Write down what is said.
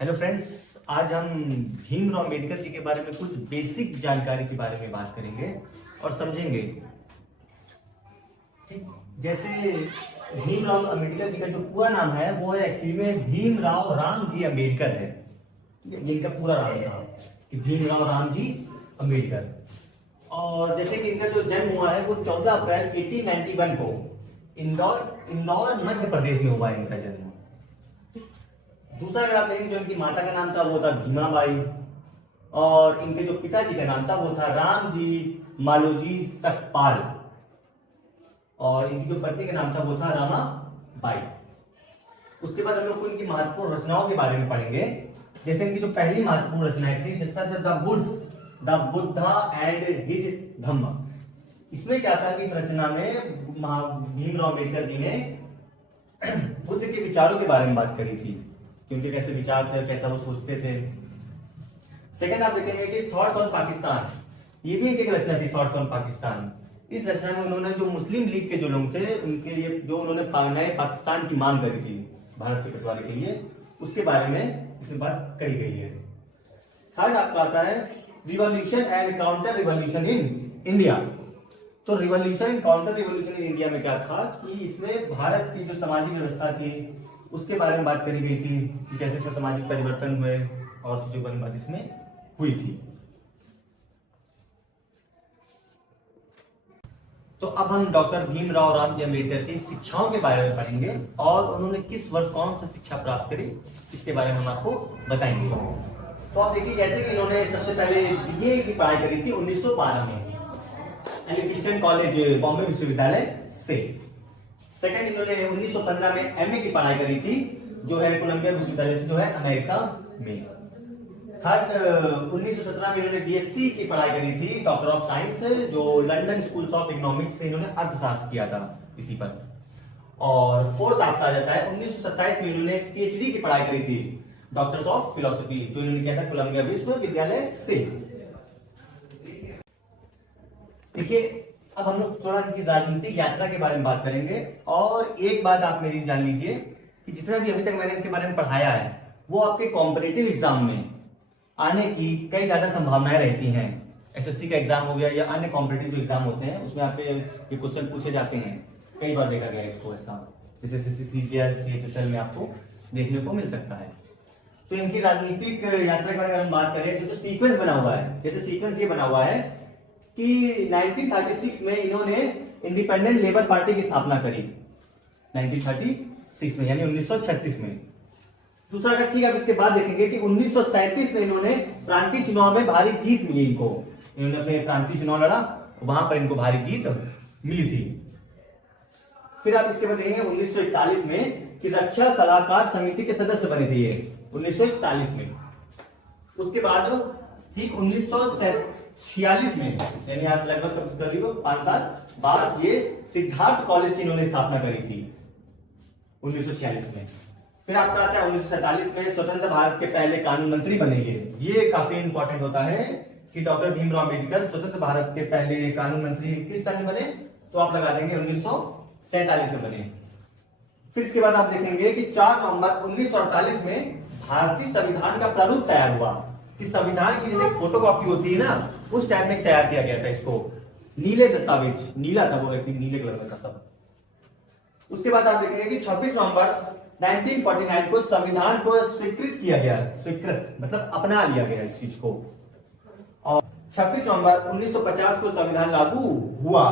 Hello friends. आज हम भीमराव अम्बेडकर जी के बारे में कुछ बेसिक जानकारी के बारे में बात करेंगे और समझेंगे। ठीक, जैसे भीमराव अम्बेडकर जी का जो पूरा नाम है वो है एक्चुअली में भीमराव रामजी अम्बेडकर है। ये इनका पूरा नाम था कि भीमराव रामजी अम्बेडकर। और जैसे कि इनका जो जन्म हुआ है वो 14 अप्रैल 1891 को इंदौर इंदौर मध्य प्रदेश में हुआ है इनका जन्म। दूसरा अगर आप देखेंगे जो इनकी माता का नाम था वो था भीमाबाई, और इनके जो पिताजी का नाम था वो था रामजी मालोजी सकपाल, और इनकी जो पत्नी का नाम था वो था रमाबाई। उसके बाद हम लोग को इनकी महत्वपूर्ण रचनाओं के बारे में पढ़ेंगे। जैसे इनकी जो पहली महत्वपूर्ण रचनाएं थी जिसका द बुद्धा एंड हिज धम्म। इसमें क्या था कि इस रचना में भीमराव अम्बेडकर जी ने बुद्ध के विचारों के बारे में बात करी थी कि उनके कैसे विचार थे, कैसा वो सोचते थे। सेकंड आप देखेंगे कि थॉट्स ऑन पाकिस्तान, ये भी एक रचना थी थॉट्स ऑन पाकिस्तान। इस रचना में उन्होंने जो मुस्लिम लीग के जो लोग थे उनके लिए जो उन्होंने नए पाकिस्तान की मांग करी थी भारत के बंटवारे के लिए, उसके बारे में इसमें बात कही गई है। थर्ड आपका आता है revolution and counter revolution in India. तो revolution and counter revolution in India में क्या था कि इसमें भारत की जो सामाजिक व्यवस्था थी उसके बारे में बात करी गई थी कि कैसे इसमें सामाजिक परिवर्तन हुए और चीजों की बात इसमें हुई थी। तो अब हम डॉक्टर भीमराव रामजी अम्बेडकर की शिक्षाओं के बारे में पढ़ेंगे और उन्होंने किस वर्ष कौन सा शिक्षा प्राप्त करी इसके बारे में हम आपको बताएंगे। तो आप देखिए जैसे कि इन्होंने सबसे पहले बीए की पढ़ाई करी थी 1912 में एलिफिस्टन कॉलेज बॉम्बे विश्वविद्यालय से। सेकंड इन्होंने 1915 में एमए की पढ़ाई करी थी जो है कोलंबिया विश्वविद्यालय से जो है अमेरिका में। थर्ड 1917 में इन्होंने बीएससी की पढ़ाई करी थी डॉक्टर ऑफ साइंस जो लंदन स्कूल ऑफ इकोनॉमिक्स से इन्होंने अर्थशास्त्र किया था इसी पर। और फोर्थ आपका आ जाता है 1927 में इन्होंने पीएचडी की पढ़ाई करी थी डॉक्टर्स ऑफ फिलोसफी जो इन्होंने किया था कोलंबिया विश्वविद्यालय से। देखिए अब हम लोग थोड़ा इनकी राजनीतिक यात्रा के बारे में बात करेंगे। और एक बात आप मेरी जान लीजिए कि जितना भी अभी तक मैंने इनके बारे में पढ़ाया है वो आपके कॉम्पिटिटिव एग्जाम में आने की कई ज्यादा संभावनाएं रहती हैं। एसएससी का एग्जाम हो गया या अन्य कॉम्पिटिटिव जो एग्जाम होते हैं उसमें आपके ये क्वेश्चन पूछे जाते हैं। कई बार देखा गया इसको ऐसा, जैसे एसएससी सीजीएल सीएचएसएल में आपको देखने को मिल सकता है। तो इनकी राजनीतिक यात्रा के बारे में हम बात करें तो जो सीक्वेंस बना हुआ है, जैसे सीक्वेंस ये बना हुआ है कि 1936 में इन्होंने इंडिपेंडेंट लेबर पार्टी की स्थापना करी 1936 में यानी 1936 में। दूसरा अगर ठीक है इसके बाद देखेंगे कि 1937 में इन्होंने प्रांतीय चुनाव में भारी जीत मिली इनको। इन्होंने अपने प्रांतीय चुनाव लड़ा, वहां पर इनको भारी जीत मिली थी। फिर आप इसके बाद देखेंगे 1941 में कि रक्षा सलाहकार समिति के सदस्य बने थे ये 1941 में। उसके बाद ठीक 1946 में यानी आज लगभग कम से कम 5 साल बाद ये सिद्धार्थ कॉलेज की इन्होंने स्थापना करी थी 1946 में। फिर आपका आता है 1947 में स्वतंत्र भारत के पहले कानून मंत्री बने। ये काफी इंपॉर्टेंट होता है कि डॉक्टर भीमराव अम्बेडकर स्वतंत्र भारत के पहले कानून मंत्री किस साल में बने, तो आप लगा देंगे 1947 में बने। फिर इसके बाद आप देखेंगे कि 4 नवंबर 1948 में भारतीय संविधान का प्रारूप तैयार हुआ। इस संविधान की जैसे फोटो कॉपी होती है ना उस टाइप में तैयार किया गया था इसको, नीले दस्तावेज, नीला था वो नीले कलर का सब। उसके बाद आप देखेंगे कि 26 नवंबर 1949 को संविधान को स्वीकृत किया गया, स्वीकृत मतलब अपना लिया गया इस चीज को। और 26 नवंबर 1950 को संविधान लागू हुआ।